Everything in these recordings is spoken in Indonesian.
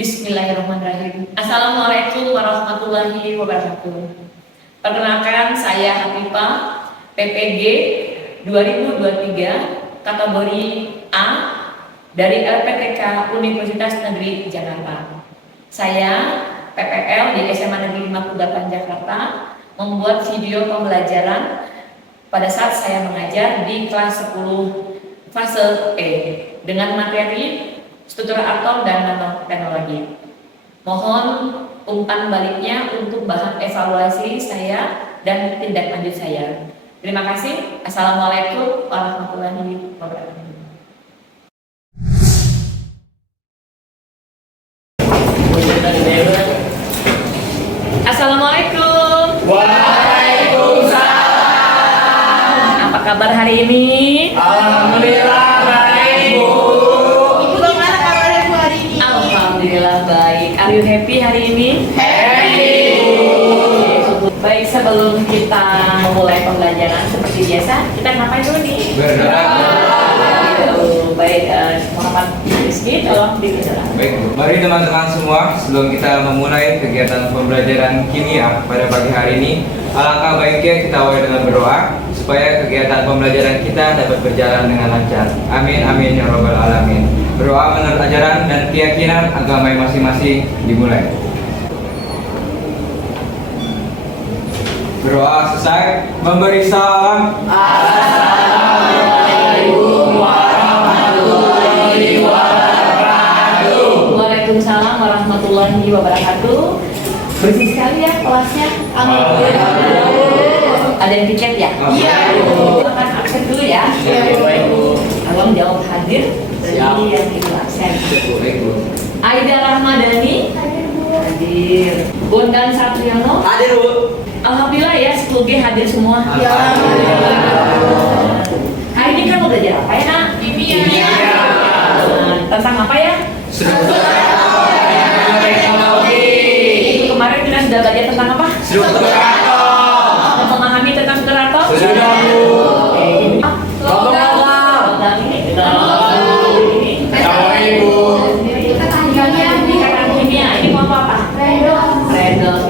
Bismillahirrahmanirrahim. Assalamualaikum warahmatullahi wabarakatuh. Perkenalkan, saya Hafifah, PPG 2023, kategori A dari LPTK Universitas Negeri Jakarta. Saya PPL di SMA Negeri 58 Jakarta membuat video pembelajaran pada saat saya mengajar di kelas 10 fase E dengan materi struktur atom dan nanoteknologi. Mohon umpan baliknya untuk bahan evaluasi saya dan tindak lanjut saya. Terima kasih. Assalamualaikum warahmatullahi wabarakatuh. Assalamualaikum. Waalaikumsalam. Apa kabar hari ini? Alhamdulillah baik, Bu. Bagaimana kabarnya Bu hari ini? Alhamdulillah baik. Are you happy hari ini? Happy. Baik, sebelum kita memulai pembelajaran seperti biasa, kita ngapain dulu nih? Berdoa. Baik, Muhammad Rizky, tolong dipersilakan. Baik, Bu. Mari teman-teman semua, sebelum kita memulai kegiatan pembelajaran kimia pada pagi hari ini, alangkah baiknya kita awali dengan berdoa supaya kegiatan pembelajaran kita dapat berjalan dengan lancar. Amin amin ya robbal alamin. Berdoa menurut ajaran dan keyakinan agama masing-masing dimulai. Berdoa selesai, memberi salam. Assalamualaikum warahmatullahi wabarakatuh. Waalaikumsalam warahmatullahi wabarakatuh. Bersih sekali ya kelasnya. Alhamdulillah. Ada yang tiket ya? Iya. Kita akan absen dulu ya. Baik, Bu. Tolong jawab hadir. Siap. Berarti yang itu absen. Baik, Bu. Aida Rahmadani. Hadir. Bondan Satriano. Hadir, Bu. Alhamdulillah ya 10G hadir semua. Ya. Hari ini kan mau belajar apa ya nak? Kimia. Tentang apa ya? Struktur atom teknologi. Kemarin kita sudah belajar tentang apa? Struktur atom. Memahami tentang struktur atom? Sudah, Bu. Oke, ini logam ini ini ikatan kimia. Ini kelompok apa? Random.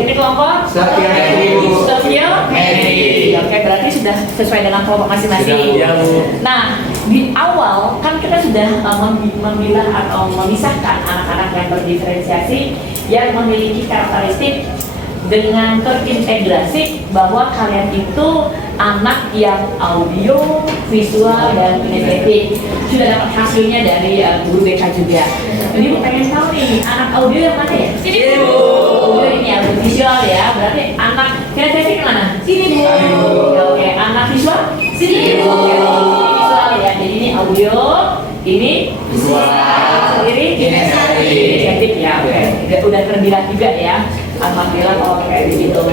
Ini kelompok Stoichiometry. Oke, berarti sudah sesuai dengan kelompok masing-masing. Sudah, Bu. Nah, di awal kan kita sudah memilah atau memisahkan anak-anak yang berdiferensiasi yang memiliki karakteristik dengan terintegrasi bahwa kalian itu anak yang audio, visual, dan kinestetik. Sudah dapat hasilnya dari guru BK juga. Jadi Bu pengen tahu nih, anak audio yang mana ya? Sini Bu. Audio ini ya, visual ya. Berarti anak kinestetik mana? Sini Bu. Oke, anak visual? Sini Bu. Ini visual ya. Jadi ini audio, ini visual. Sendiri kinestetik ya. Oke, udah terbilang juga ya. Alhamdulillah kalau kayak begitu.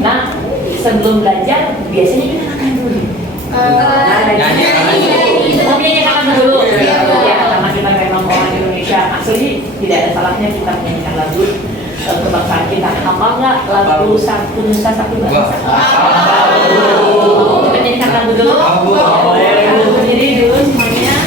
Nah, sebelum belajar biasanya kita makan dulu. Nyanyi makan dulu. Ya, karena kita memang orang Indonesia asli, tidak ada salahnya kita menyanyikan lagu kebangsaan kita. Hafal nggak lagu Satu Nusa Satu Bangsa? Kita nyanyikan lagu dulu. Berdiri dulu semuanya.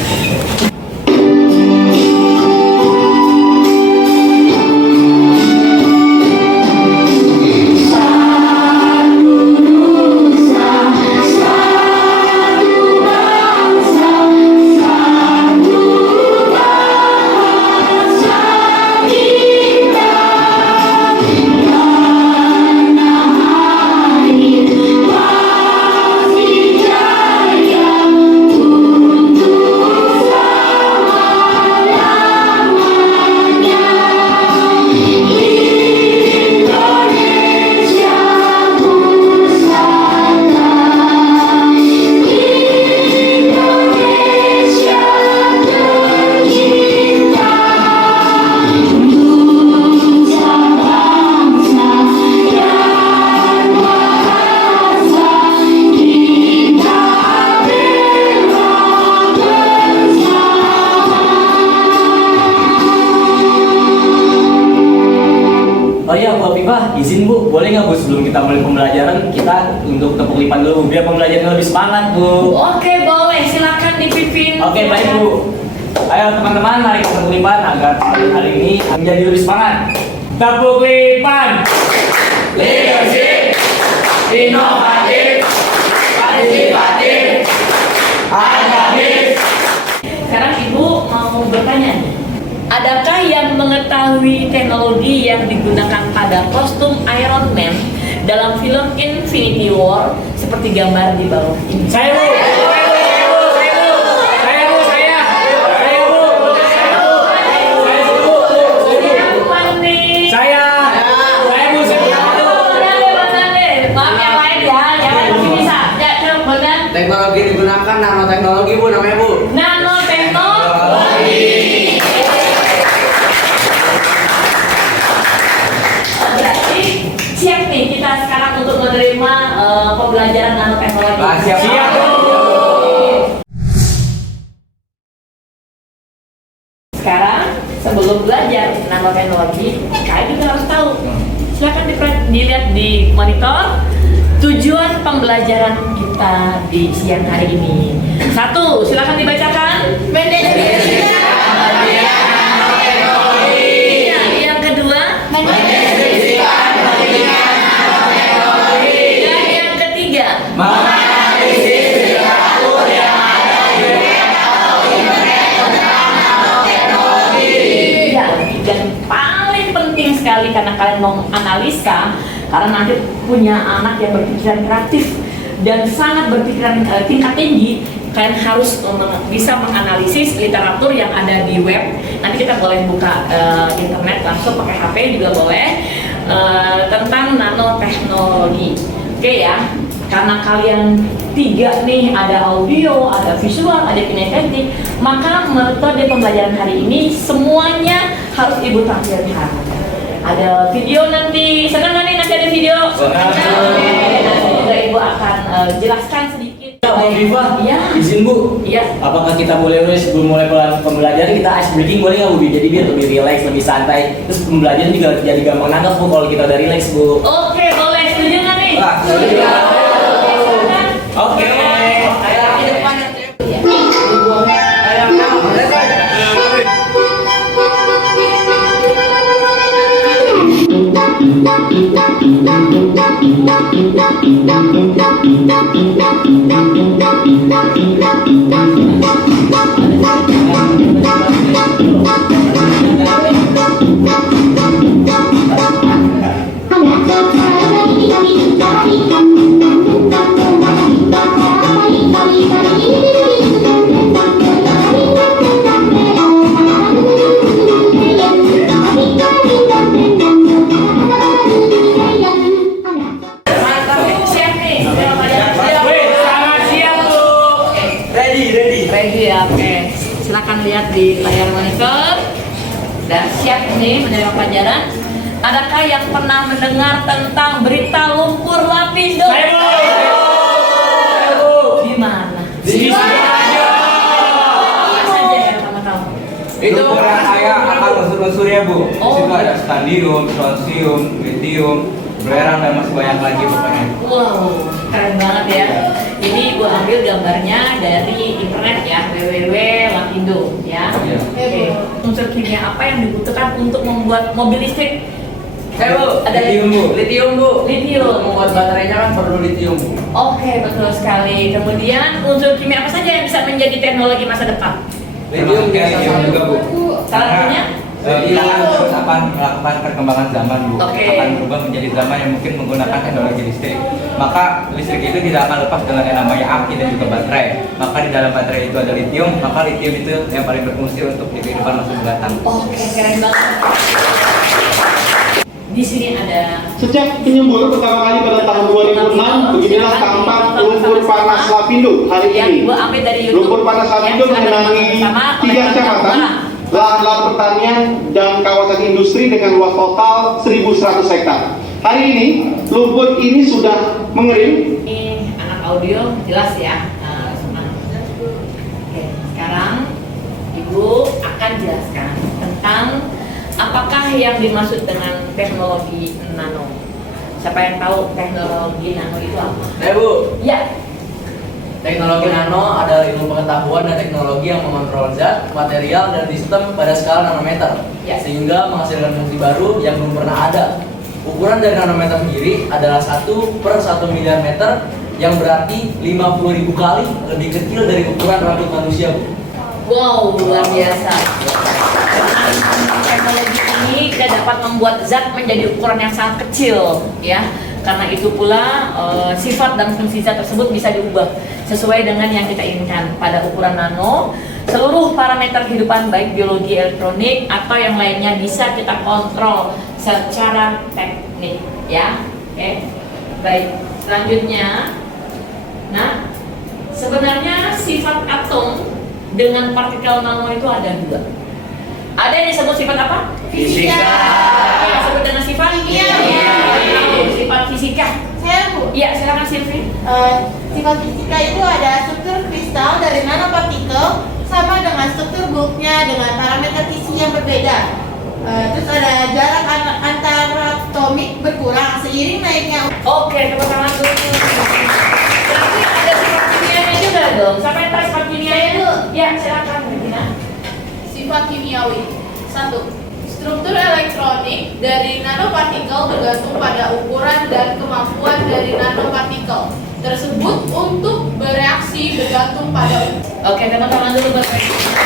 Izin Bu, boleh nggak Bu sebelum kita mulai pembelajaran kita untuk tepuk lipat dulu biar pembelajaran lebih semangat Bu. Oke, boleh, silakan dipimpin. Oke, baik Bu. Ayo teman-teman, mari kita tepuk lipat agar hari ini menjadi lebih semangat. Tepuk lipat. Leadership, inovatif, partisipatif, agamis. Sekarang Ibu mau bertanya nih. Adakah yang mengetahui teknologi yang digunakan pada kostum Iron Man dalam film Infinity War seperti gambar di bawah ini? Saya Bu. Siapa nih? Maaf yang lain ya, jangan bisa. Ya, coba benar. Teknologi digunakan nanoteknologi Bu namanya Bu. Nanoteknologi. Berarti siap nih kita sekarang untuk menerima pembelajaran nanoteknologi. Siap. Siap, Bu. Sekarang sebelum belajar nanoteknologi, kalian juga harus tahu. Silakan dilihat di monitor tujuan pembelajaran kita di siang hari ini. 1, silakan dibacakan. Iya, yang kedua. Dan yang ketiga. Ya, dan paling penting sekali karena kalian mau analisa, karena nanti punya anak yang berpikiran kreatif dan sangat berpikiran tingkat tinggi, kalian harus bisa menganalisis literatur yang ada di web. Nanti kita boleh buka internet langsung pakai HP juga boleh tentang nanoteknologi. Oke ya, karena kalian 3 nih, ada audio, ada visual, ada kinestetik, maka metode pembelajaran hari ini semuanya harus Ibu tampilkan. Ada video nanti, senang nggak nih nanti ada video? Senang. Oke, nanti juga Ibu akan jelaskan sedikit. Bu Diva, Iya. izin Bu. Iya. Apakah kita boleh sebelum mulai pembelajaran kita ice breaking boleh nggak Bu? Jadi biar lebih relax, lebih santai. Terus pembelajaran juga jadi gampang nangkep Bu kalau kita udah relax Bu. Oke, boleh. Setuju nggak nih? Wah, setuju. Oke. Siap nih. Wih, sangat siap Bu. Ready. Ready ya, oke. Silakan lihat di layar monitor. Dan siap nih menerima pelajaran. Adakah yang pernah mendengar tentang berita lumpur lapindo? Saya Bu. Di mana? Di Sidoarjo. Apa saja yang kamu tahu? Itu peran saya akan unsur-unsurnya Bu. Di Oh. situ ada strontium, strontium, lithium, belerang dan masih banyak lagi pokoknya. Wow, keren banget ya. Ini gua ambil gambarnya dari internet ya, www.lapindo ya. Iya. Oke. Unsur kimia apa yang dibutuhkan untuk membuat mobil listrik? Saya Bu, Ada Lithium, Bu. Lithium Bu. Lithium. Untuk membuat baterainya kan perlu lithium Bu. Oke, betul sekali. Kemudian unsur kimia apa saja yang bisa menjadi teknologi masa depan? Lithium lithium juga Bu. Salah satunya? Kita akan terus akan melakukan perkembangan zaman Bu. Oke. Akan berubah menjadi zaman yang mungkin menggunakan teknologi listrik. Maka listrik itu tidak akan lepas dengan yang namanya api dan juga baterai. Maka di dalam baterai itu ada lithium, maka lithium itu yang paling berfungsi untuk di kehidupan masa mendatang. Oke, keren banget. Di sini ada Sejak penyembur pertama kali pada tahun 2006, beginilah tampak lumpur panas Lapindo hari yang ini. gua ambil dari YouTube. Lumpur panas Lapindo Yang sudah mengenangi bersama 3 oleh kecamatan, lahan-lahan pertanian dan kawasan industri dengan luas total 1.100 hektar. Hari ini, lumpur ini sudah mengering. Ini anak audio jelas ya. Oke, sekarang Ibu akan jelaskan tentang apakah yang dimaksud dengan teknologi nano. Siapa yang tahu teknologi nano itu apa? Saya Bu, Ya, Teknologi nano adalah ilmu pengetahuan dan teknologi yang mengontrol zat, material, dan sistem pada skala nanometer, sehingga menghasilkan fungsi baru yang belum pernah ada. Ukuran dari nanometer sendiri adalah 1/1 miliar meter, yang berarti 50.000 kali lebih kecil dari ukuran rambut manusia, Bu. Wow, luar biasa. Teknologi ini kita dapat membuat zat menjadi ukuran yang sangat kecil, ya. Karena itu pula sifat dan fungsi zat tersebut bisa diubah sesuai dengan yang kita inginkan. Pada ukuran nano, seluruh parameter kehidupan baik biologi, elektronik atau yang lainnya bisa kita kontrol secara teknik, ya. Oke. Baik, selanjutnya. Nah, sebenarnya sifat atom dengan partikel nano itu ada dua. Ada yang disebut sifat apa? Fisika. Ada yang disebut dengan sifat Kimia. Sifat fisika. Saya Bu. Iya, silakan Silvi. Sifat fisika itu ada struktur kristal dari nanopartikel sama dengan struktur bulknya dengan parameter fisik yang berbeda. Terus ada jarak antar atomik berkurang seiring naiknya. Oke, tepuk tangan dulu. Berarti ada sifat kimianya juga dong. Siapa yang tahu sifat kimianya? Saya, Bu. Ya, silakan Regina. Sifat kimiawi. 1. Struktur elektronik dari nanopartikel bergantung pada ukuran dan kemampuan dari nanopartikel tersebut untuk bereaksi bergantung pada Oke, tepuk tangan dulu buat Regina.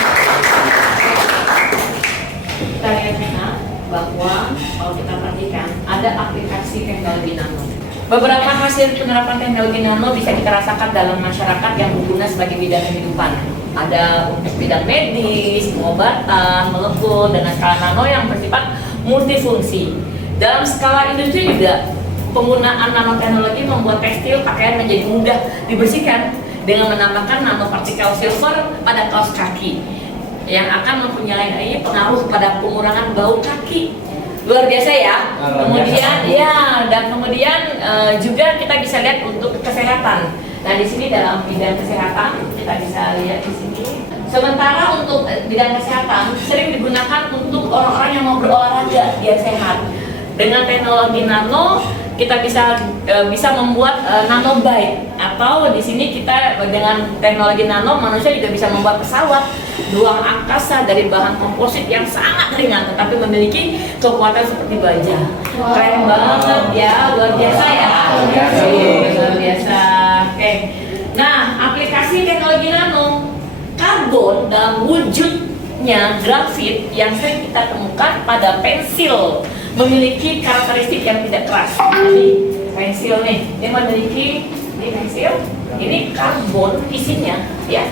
Kita lihat bahwa kalau kita perhatikan ada aplikasi teknologi nano. Beberapa hasil penerapan teknologi nano bisa kita rasakan dalam masyarakat yang berguna sebagai bidang kehidupan. Ada untuk bidang medis, pengobatan, melebur dengan skala nano yang bersifat multifungsi. Dalam skala industri juga penggunaan nanoteknologi membuat tekstil pakaian menjadi mudah dibersihkan dengan menambahkan nanopartikel silver pada kaos kaki yang akan mempunyai pengaruh pada pengurangan bau kaki. Luar biasa ya. Kemudian ya, dan kemudian juga kita bisa lihat untuk kesehatan. Nah, di sini dalam bidang kesehatan kita bisa lihat di sini. Sementara untuk bidang kesehatan sering digunakan untuk orang-orang yang mau berolahraga biar sehat. Dengan teknologi nano kita bisa membuat nanobike, atau di sini kita dengan teknologi nano manusia juga bisa membuat pesawat ruang angkasa dari bahan komposit yang sangat ringan tetapi memiliki kekuatan seperti baja. Keren banget ya, luar biasa ya. Luar biasa. Oke. Nah, aplikasi teknologi nano, karbon dalam wujudnya grafit yang sering kita temukan pada pensil memiliki karakteristik yang tidak keras. Jadi pensil nih, dia memiliki ini pensil, ini karbon isinya, ya,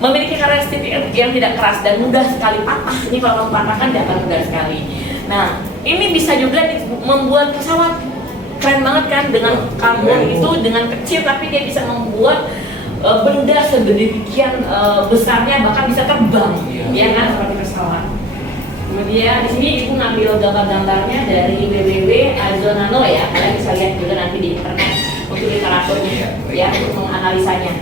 memiliki karakteristik yang tidak keras dan mudah sekali patah. Ini kalau kamu patahkan dia akan mudah sekali. Nah, ini bisa juga membuat pesawat. Keren banget kan, dengan karbon itu dengan kecil tapi dia bisa membuat benda sedemikian besarnya bahkan bisa terbang, ya kan, seperti pesawat. Kemudian di sini ibu ngambil gambar-gambarnya dari www.azonano ya, kalian bisa lihat juga nanti di internet untuk literaturnya, ya, untuk menganalisanya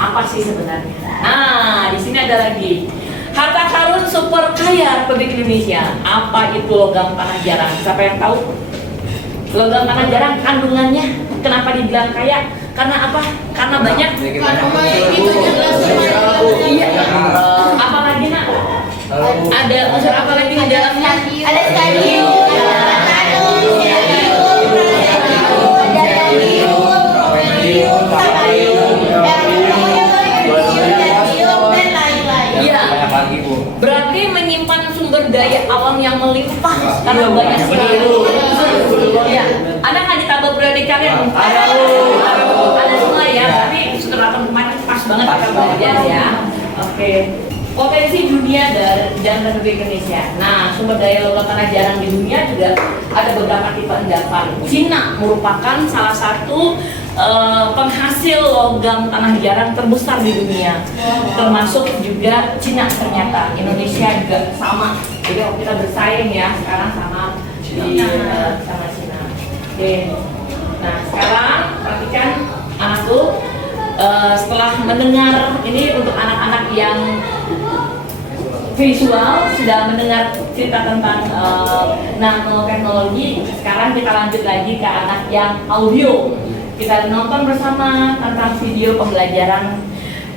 apa sih sebenarnya. Nah, di sini ada lagi harta karun super kaya Republik Indonesia. Apa itu logam tanah jarang? Siapa yang tahu? Logam tanah jarang kandungannya kenapa dibilang kaya? Karena apa? Karena banyak. Iya. Apalagi nak? Ada unsur apa lagi di dalamnya? Ada stadium, Iya. Berarti menyimpan sumber daya alam yang melimpah karena banyak sekali. Iya. Ada nggak di tabel periode kalian? Ada semua ya. Tapi setelah teman pas banget kita belajar ya. Oke. Potensi dunia dan Republik Indonesia. Nah, sumber daya logam tanah jarang di dunia juga ada beberapa tipe endapan. Cina merupakan salah satu penghasil logam tanah jarang terbesar di dunia. Termasuk juga Cina ternyata. Indonesia juga sama. Jadi kita bersaing ya sekarang sama Cina. Oke. Nah, sekarang perhatikan anakku. Setelah mendengar ini untuk anak-anak yang visual sudah mendengar cerita tentang nanoteknologi, sekarang kita lanjut lagi ke anak yang audio. kita nonton bersama tentang video pembelajaran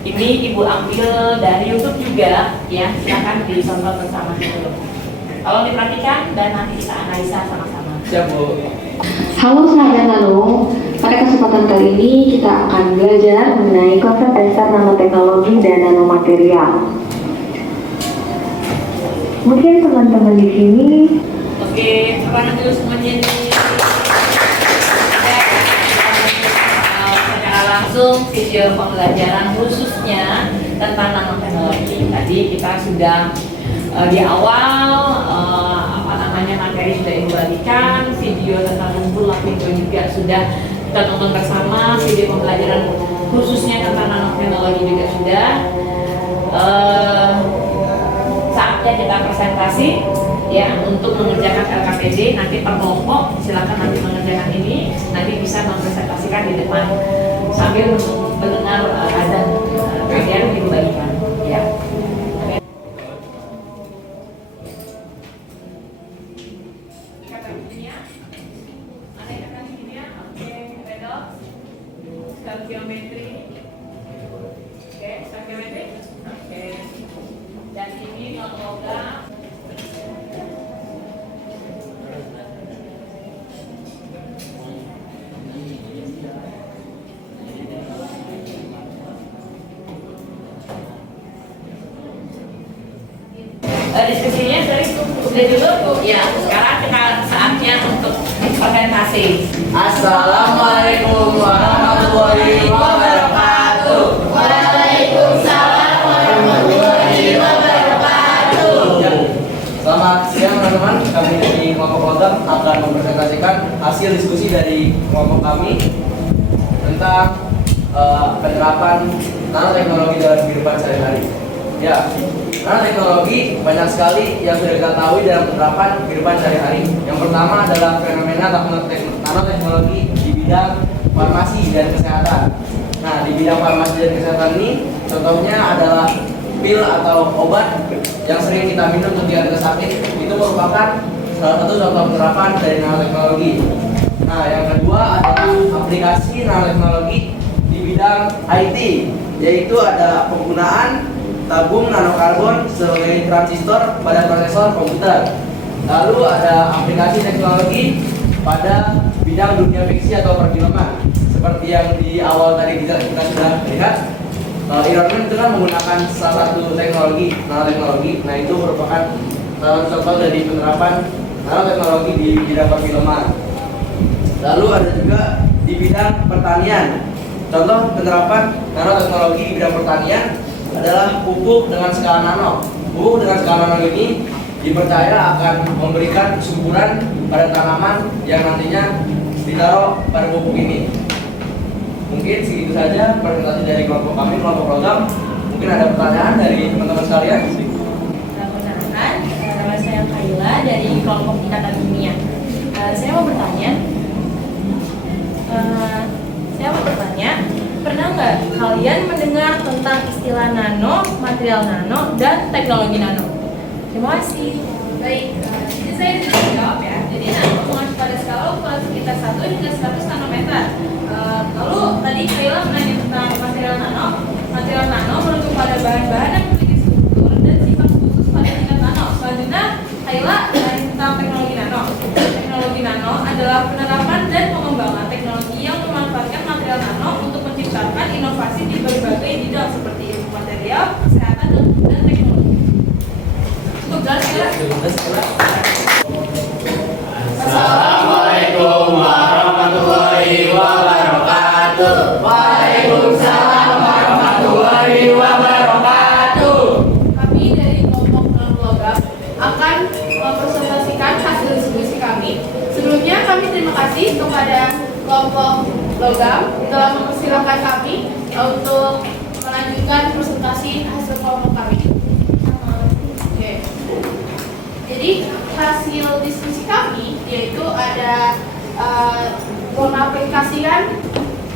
ini. Ibu ambil dari YouTube juga ya, silakan ditonton bersama dulu. Tolong diperhatikan dan nanti kita analisa sama-sama. Siap, Bu. Halo sahabat Nano, pada kesempatan kali ini kita akan belajar mengenai konsep dasar nanoteknologi dan nanomaterial. Mungkin teman-teman di sini. Oke, sekarang dulu semuanya nih. Secara langsung video pembelajaran khususnya tentang nanoteknologi. Tadi kita sudah di awal materi sudah ibu bagikan, video tentang lumpur lapindo juga sudah kita tonton bersama, video pembelajaran khususnya tentang nanoteknologi juga sudah. Saatnya kita presentasi ya untuk mengerjakan LKPD. Nanti per kelompok silakan nanti mengerjakan ini, nanti bisa mempresentasikan di depan sambil mendengar azan kajian ibu bagikan ya. Geometri, oke, geometri, oke, dan ini logam. Diskusinya sudah dulu ya. Sekarang kita saatnya untuk presentasi. Assalamualaikum warahmatullahi wabarakatuh. Waalaikumsalam warahmatullahi wabarakatuh. Ya. Selamat siang teman-teman. Kami dari kelompok logam akan mempresentasikan hasil diskusi dari kelompok kami tentang penerapan nanoteknologi dalam kehidupan sehari-hari. Ya, nanoteknologi banyak sekali yang sudah kita tahu dalam penerapan kehidupan sehari-hari. Yang pertama adalah fenomena nanoteknologi di bidang farmasi dan kesehatan. Nah, di bidang farmasi dan kesehatan ini contohnya adalah pil atau obat yang sering kita minum ketika kita sakit. Itu merupakan salah satu contoh penerapan dari nanoteknologi. Nah, yang kedua adalah aplikasi nanoteknologi di bidang IT, yaitu ada penggunaan tabung nanokarbon sebagai transistor pada prosesor komputer. Lalu ada aplikasi teknologi pada bidang dunia fiksi atau perfilman. Seperti yang di awal tadi kita sudah lihat, Iron Man itu kan menggunakan salah satu teknologi, nanoteknologi. Nah, itu merupakan salah satu contoh dari penerapan nanoteknologi di bidang perfilman. Lalu ada juga di bidang pertanian. Contoh penerapan nanoteknologi di bidang pertanian adalah pupuk dengan skala nano. Pupuk dengan skala nano ini dipercaya akan memberikan kesuburan pada tanaman yang nantinya ditaruh pada pupuk ini. Mungkin segitu saja presentasi dari kelompok kami, kelompok logam. Mungkin ada pertanyaan dari teman-teman sekalian? Perkenalkan, nama saya Kaila dari kelompok Ikatan Kimia. Saya mau bertanya, pernah nggak kalian mendengar tentang istilah nano, material nano, dan teknologi nano? Terima kasih. Baik, jadi saya bisa jawab ya. Jadi nano mengacu pada skala ukuran sekitar 1 hingga 100 nanometer. Lalu tadi Kaila menanya tentang material nano. Material nano merujuk pada bahan-bahan yang memiliki struktur dan sifat khusus pada tingkat nano. Selanjutnya Kaila menanya tentang teknologi nano. Teknologi nano adalah penerapan dan pengembangan teknologi yang memanfaatkan material nano untuk menciptakan inovasi di berbagai bidang seperti ilmu material, kesehatan, dan teknologi. Untuk Assalamualaikum warahmatullahi wabarakatuh. Waalaikumsalam warahmatullahi wabarakatuh. Kami dari kelompok logam akan mempresentasikan hasil diskusi kami. Sebelumnya kami terima kasih kepada kelompok logam telah mempersilahkan kami untuk melanjutkan presentasi hasil kelompok kami. Oke. Jadi hasil diskusi kami yaitu ada mengaplikasikan.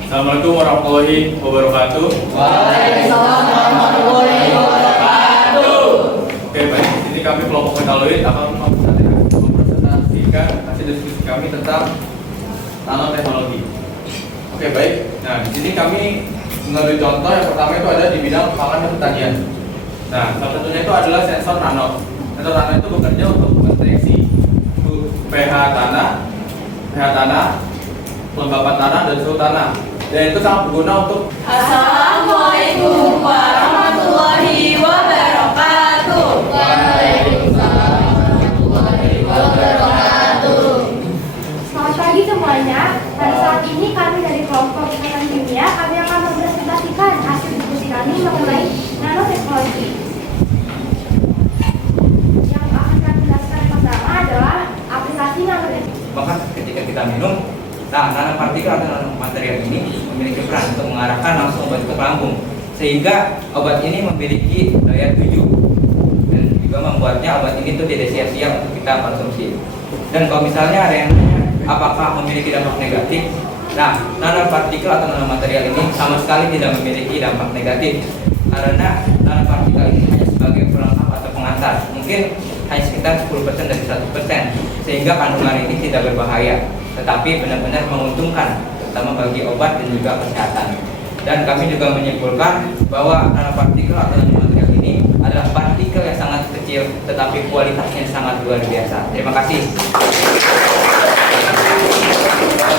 Assalamualaikum warahmatullahi wabarakatuh. Waalaikumsalam warahmatullahi wabarakatuh. Oke, baik. Ini kami kelompok metaloid akan mempresentasikan hasil diskusi kami tentang nanoteknologi. Oke, baik. Nah, di sini kami mengambil contoh yang pertama itu ada di bidang pangan dan pertanian. Nah, salah satunya itu adalah sensor nano. Sensor nano itu bekerja untuk mendeteksi pH tanah, kelembapan tanah dan suhu tanah. Dan itu sangat berguna untuk Assalamualaikum warahmatullahi wabarakatuh. Selamat pagi semuanya. Pada saat ini kami dari kelompok kesehatan kimia kami akan mempresentasikan hasil diskusi kami mengenai nanoteknologi. Yang akan kami jelaskan pertama adalah aplikasi nanoteknologi. Bahkan ketika kita minum, nanopartikel atau nanomaterial ini memiliki peran untuk mengarahkan langsung obat ke lambung, sehingga obat ini memiliki daya tuju dan juga membuatnya obat ini tuh tidak sia-sia untuk kita konsumsi. Dan kalau misalnya ada yang tanya apakah memiliki dampak negatif, nanopartikel atau nanomaterial ini sama sekali tidak memiliki dampak negatif, karena nanopartikel ini hanya sebagai pelengkap atau pengantar, mungkin hanya sekitar 10% dari 100%, sehingga kandungan ini tidak berbahaya, tetapi benar-benar menguntungkan, terutama bagi obat dan juga kesehatan. Dan kami juga menyimpulkan bahwa nanopartikel atau nanomaterial ini adalah partikel yang sangat kecil, tetapi kualitasnya sangat luar biasa. Terima kasih.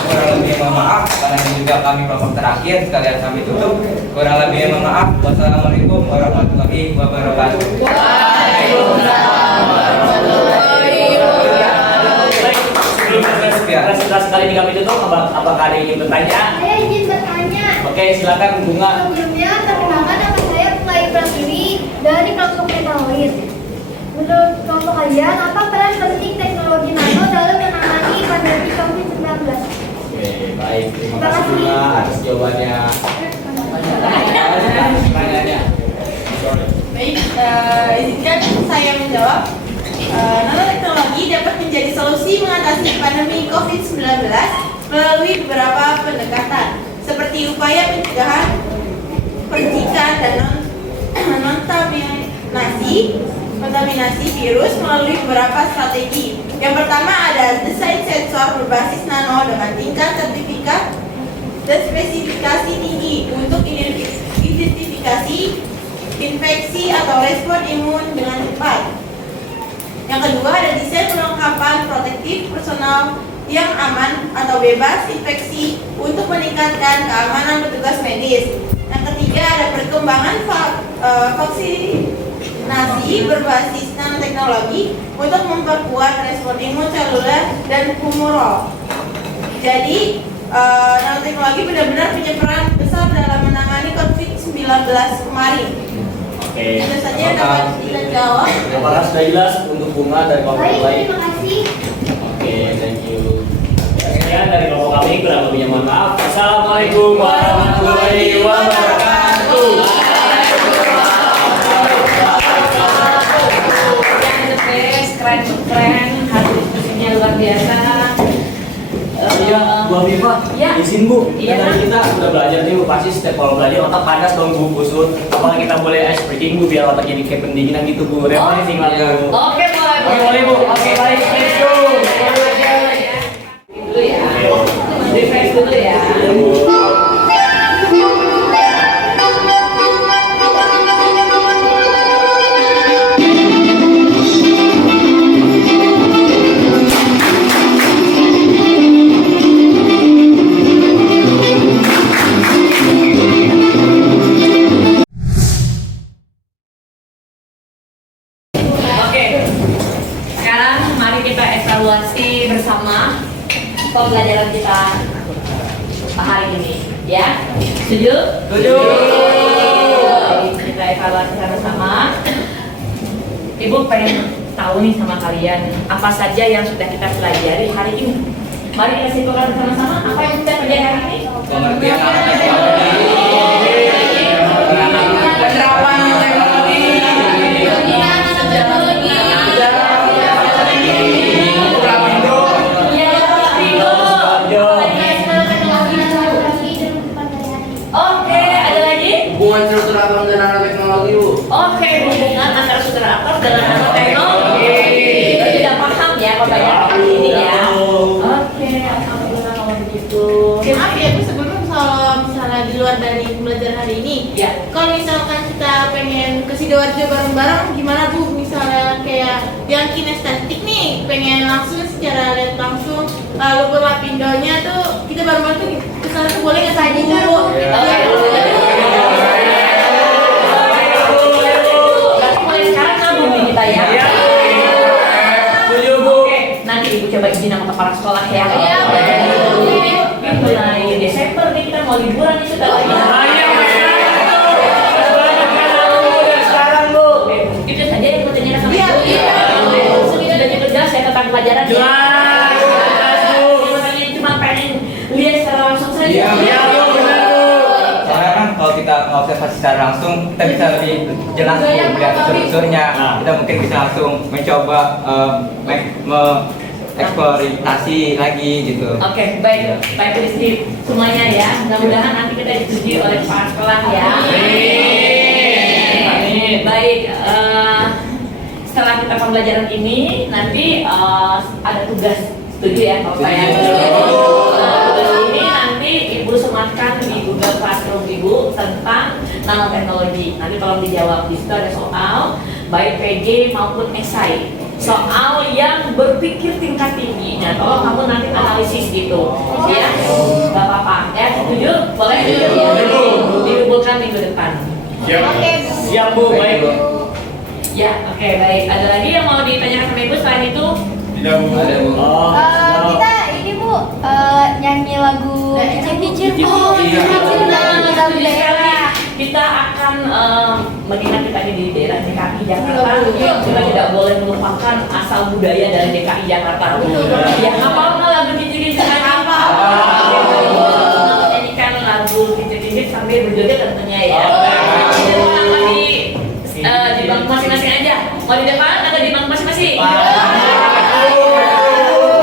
Kurang lebih mohon maaf, karena ini juga kami kelompok terakhir, sekalian kami tutup. Kurang lebih mohon maaf. Wassalamualaikum warahmatullahi wabarakatuh. Waalaikumsalam warahmatullahi wabarakatuh. Sebelum presentasi kali ini kami tutup, apakah ada yang ingin bertanya? Saya izin bertanya. Oke, silakan Bunga. Sebelumnya perkenalkan nama saya Fulai Pratiwi dari kelompok Metaloid. Menurut kelompok kalian, apa peran penting teknologi nano dalam menangani pandemi COVID-19? Oke, baik. Terima kasih Bunga atas jawabannya. Pertanyaannya. Baik, izinkan saya menjawab. Nanoteknologi dapat menjadi solusi mengatasi pandemi COVID-19 melalui beberapa pendekatan, seperti upaya pencegahan, percikan, dan kontaminasi virus melalui beberapa strategi. Yang pertama ada desain sensor berbasis nano dengan tingkat sertifikat dan spesifikasi tinggi untuk identifikasi infeksi atau respon imun dengan cepat. Yang kedua ada desain perlengkapan protektif personal yang aman atau bebas infeksi untuk meningkatkan keamanan petugas medis. Yang ketiga ada perkembangan vaksinasi berbasis nanoteknologi untuk memperkuat respon imun seluler dan humoral. Jadi nanoteknologi benar-benar punya peran besar dalam menangani COVID-19 kemarin. Oke. Itu saja yang dapat kita jawab. Apakah sudah jelas untuk Bunga dari kelompok Baik, lain? terima kasih. Oke, thank you. Sekian dari kelompok kami, kurang lebihnya mohon maaf. Assalamualaikum warahmatullahi wabarakatuh. Yang the best, keren, hasil diskusinya luar biasa. Iya, Bu Afifah, Ya. izin Bu, Iya. tadi kita sudah belajar nih Bu, pasti setiap kalau belajar otak panas dong Bu, kusut. Apakah kita boleh ice breaking Bu, biar otak jadi kayak pendinginan gitu Bu, refreshing lah Bu. Oke, boleh. Oke, boleh Bu, oke baik, let's go. Dulu ya. Refresh dulu ya. Oke, sekarang mari kita evaluasi bersama pembelajaran kita hari ini, ya. Setuju? Setuju. Kita evaluasi sama-sama. Ibu pengen tahu nih sama kalian apa saja yang sudah kita pelajari hari ini. Mari kita simpulkan bersama-sama apa yang kita pelajari hari ini. Pengertian Penerapan teknologi. Oke, ada lagi? Hubungan struktur atom dan nanoteknologi Bu. Oke, hubungan antara struktur atom dengan nanoteknologi. Kita sudah paham ya pembelajaran kali ini ya. Oke, alhamdulillah kalau begitu. Maaf ya Bu, sebelum soal bareng-bareng gimana Bu? Misalnya kayak yang kinestetik nih, pengen langsung secara lihat langsung lumpur lapindonya tuh kita bareng-bareng tuh kesana tuh boleh nggak saja dulu? Mulai sekarang nabung nih kita ya. Oke, nanti Ibu coba izin sama kepala sekolah ya. Mulai Desember nih kita mau liburan nih sudah lagi. Itu saja yang mau tanya sama Ibu. Sudah jelas ya tentang pelajaran ya. Cuma pengen lihat secara langsung saja. Soalnya kan kalau kita observasi secara langsung, kita bisa lebih jelas melihat strukturnya. Kita mungkin bisa langsung mencoba eksploitasi lagi gitu. Oke, baik Rizky semuanya ya. Mudah-mudahan nanti kita disetujui oleh kepala sekolah ya. Baik, setelah kita pembelajaran ini nanti ada tugas, setuju ya kalau saya? Tugas ini nanti Ibu sematkan di Google Classroom Ibu tentang nanoteknologi. Nanti tolong dijawab. Di situ ada soal baik PG maupun esai. Soal yang berpikir tingkat tinggi. Nah, tolong kamu nanti analisis gitu. Ya, nggak apa-apa. Ya, setuju? Boleh? Dihubungkan minggu depan. Siap Bu, baik. Ya, oke, baik. Ada lagi yang mau ditanyakan sama Ibu selain itu? Tidak Bu. Ada Bu. Kita ini Bu nyanyi lagu kicir-kicir. Kita akan mengingat kita di daerah DKI Jakarta. Kita tidak boleh melupakan asal budaya dari DKI Jakarta. Ya, hafal nggak lagu kicir-kicir? Menyanyikan lagu kicir-kicir sambil berjoget tentunya ya. Di bangku masing-masing aja. Mau di depan atau di bangku masing-masing?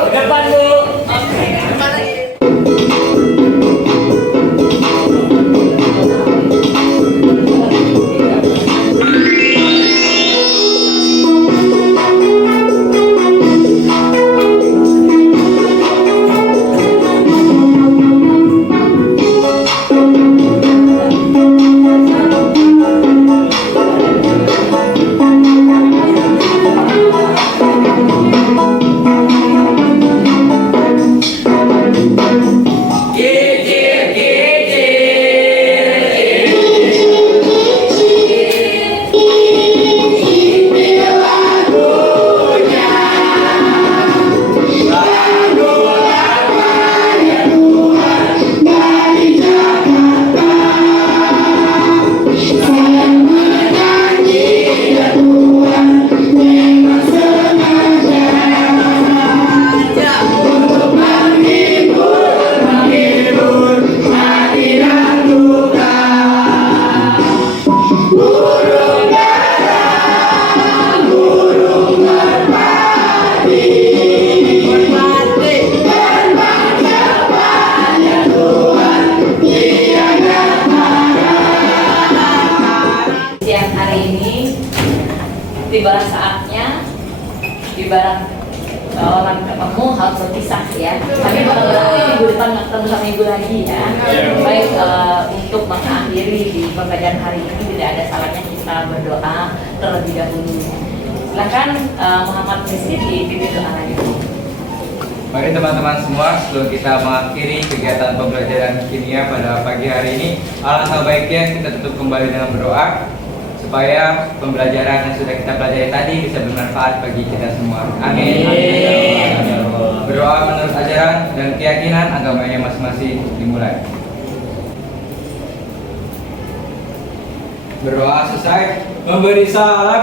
Depan Bu. Tiba saatnya, ibarat orang ketemu harus berpisah ya. Kami berarti minggu depan nggak ketemu sama Ibu lagi ya. Baik, untuk mengakhiri di pembelajaran hari ini tidak ada salahnya kita berdoa terlebih dahulu. Silakan Muhammad Rizky dipimpin doa lagi. Mari teman-teman semua, sebelum kita mengakhiri kegiatan pembelajaran kimia pada pagi hari ini, alangkah baiknya kita tutup kembali dengan berdoa supaya pembelajaran yang sudah kita pelajari tadi bisa bermanfaat bagi kita semua. Amin. Berdoa menurut ajaran dan keyakinan agamanya masing-masing dimulai. Berdoa selesai, memberi salam.